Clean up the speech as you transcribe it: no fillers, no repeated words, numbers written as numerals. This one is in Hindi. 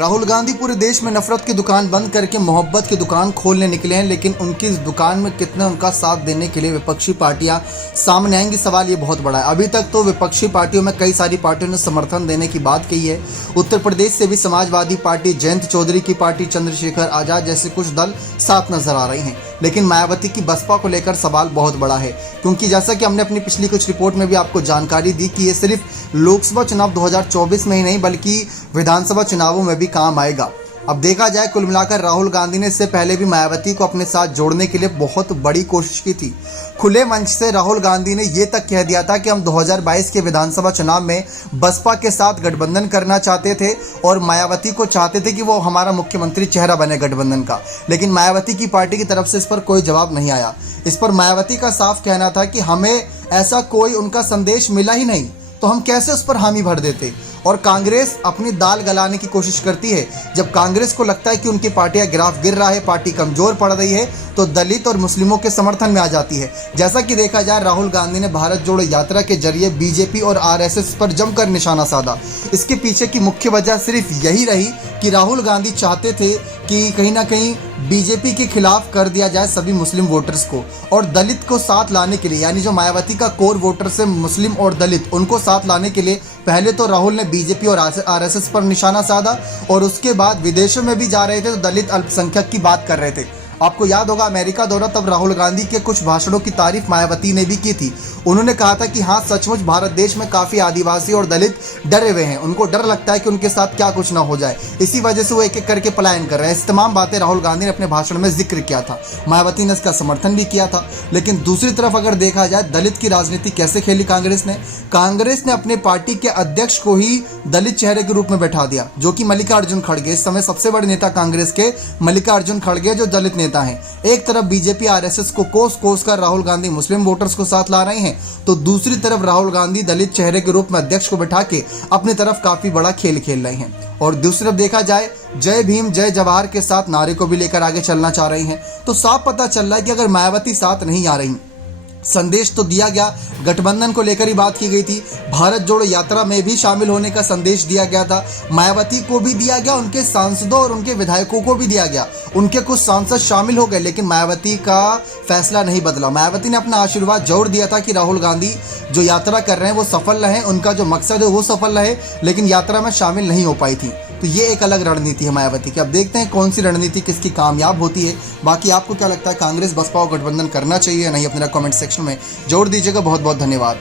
राहुल गांधी पूरे देश में नफरत की दुकान बंद करके मोहब्बत की दुकान खोलने निकले हैं, लेकिन उनकी इस दुकान में कितना उनका साथ देने के लिए विपक्षी पार्टियां सामने आएंगी, सवाल ये बहुत बड़ा है। अभी तक तो विपक्षी पार्टियों में कई सारी पार्टियों ने समर्थन देने की बात कही है। उत्तर प्रदेश से भी समाजवादी पार्टी, जयंत चौधरी की पार्टी, चंद्रशेखर आजाद जैसे कुछ दल साथ नजर आ रहे हैं, लेकिन मायावती की बसपा को लेकर सवाल बहुत बड़ा है, क्योंकि जैसा कि हमने अपनी पिछली कुछ रिपोर्ट में भी आपको जानकारी दी कि ये सिर्फ लोकसभा चुनाव 2024 में ही नहीं बल्कि विधानसभा चुनावों में भी काम आएगा। अब देखा जाए, कुल मिलाकर राहुल गांधी ने इससे पहले भी मायावती को अपने साथ जोड़ने के लिए बहुत बड़ी कोशिश की थी। खुले मंच से राहुल गांधी ने यह तक कह दिया था कि हम 2022 के विधानसभा चुनाव में बसपा के साथ गठबंधन करना चाहते थे और मायावती को चाहते थे कि वो हमारा मुख्यमंत्री चेहरा बने गठबंधन का, लेकिन मायावती की पार्टी की तरफ से इस पर कोई जवाब नहीं आया। इस पर मायावती का साफ कहना था कि हमें ऐसा कोई उनका संदेश मिला ही नहीं, तो हम कैसे उस पर हामी भर देते। और कांग्रेस अपनी दाल गलाने की कोशिश करती है। जब कांग्रेस को लगता है कि उनकी पार्टी का ग्राफ गिर रहा है, पार्टी कमजोर पड़ रही है, तो दलित और मुस्लिमों के समर्थन में आ जाती है। जैसा कि देखा जाए, राहुल गांधी ने भारत जोड़ो यात्रा के जरिए बीजेपी और आरएसएस पर जमकर निशाना साधा। इसके पीछे की मुख्य वजह सिर्फ यही रही कि राहुल गांधी चाहते थे कि कहीं ना कहीं बीजेपी के खिलाफ कर दिया जाए सभी मुस्लिम वोटर्स को, और दलित को साथ लाने के लिए, यानी जो मायावती का कोर वोटर्स है मुस्लिम और दलित, उनको साथ लाने के लिए पहले तो राहुल ने बीजेपी और आरएसएस पर निशाना साधा, और उसके बाद विदेशों में भी जा रहे थे तो दलित अल्पसंख्यक की बात कर रहे थे। आपको याद होगा, अमेरिका दौरा, तब राहुल गांधी के कुछ भाषणों की तारीफ मायावती ने भी की थी। उन्होंने कहा था कि हाँ, सचमुच भारत देश में काफ़ी आदिवासी और दलित डरे हुए हैं, उनको डर लगता है कि उनके साथ क्या कुछ ना हो जाए, इसी वजह से वो एक एक करके पलायन कर रहे हैं। इस तमाम बातें राहुल गांधी ने अपने भाषण में जिक्र किया था। मायावती ने इसका समर्थन भी किया था। लेकिन दूसरी तरफ अगर देखा जाए, दलित की राजनीति कैसे खेली कांग्रेस ने अपने पार्टी के अध्यक्ष को ही दलित चेहरे के रूप में बैठा दिया, जो कि मल्लिकार्जुन खड़गे, इस समय सबसे बड़े नेता कांग्रेस के मल्लिकार्जुन खड़गे जो दलित नेता हैं। एक तरफ बीजेपी आरएसएस को कोस कोस कर राहुल गांधी मुस्लिम वोटर्स को साथ ला रहे हैं, तो दूसरी तरफ राहुल गांधी दलित चेहरे के रूप में अध्यक्ष को बैठा के अपनी तरफ काफी बड़ा खेल खेल रहे हैं। और दूसरी तरफ देखा जाए, जय भीम जय जवाहर के साथ नारे को भी लेकर आगे चलना चाह रही हैं। तो साफ पता चल रहा है कि अगर मायावती साथ नहीं आ रही, संदेश तो दिया गया, गठबंधन को लेकर ही बात की गई थी, भारत जोड़ो यात्रा में भी शामिल होने का संदेश दिया गया था, मायावती को भी दिया गया, उनके सांसदों और उनके विधायकों को भी दिया गया, उनके कुछ सांसद शामिल हो गए, लेकिन मायावती का फैसला नहीं बदला। मायावती ने अपना आशीर्वाद जरूर दिया था कि राहुल गांधी जो यात्रा कर रहे हैं वो सफल रहे, उनका जो मकसद है वो सफल रहे, लेकिन यात्रा में शामिल नहीं हो पाई थी। तो ये एक अलग रणनीति है मायावती की। अब देखते हैं कौन सी रणनीति किसकी कामयाब होती है। बाकी आपको क्या लगता है, कांग्रेस बसपा को गठबंधन करना चाहिए या नहीं, अपने कमेंट सेक्शन में जोड़ दीजिएगा। बहुत बहुत धन्यवाद।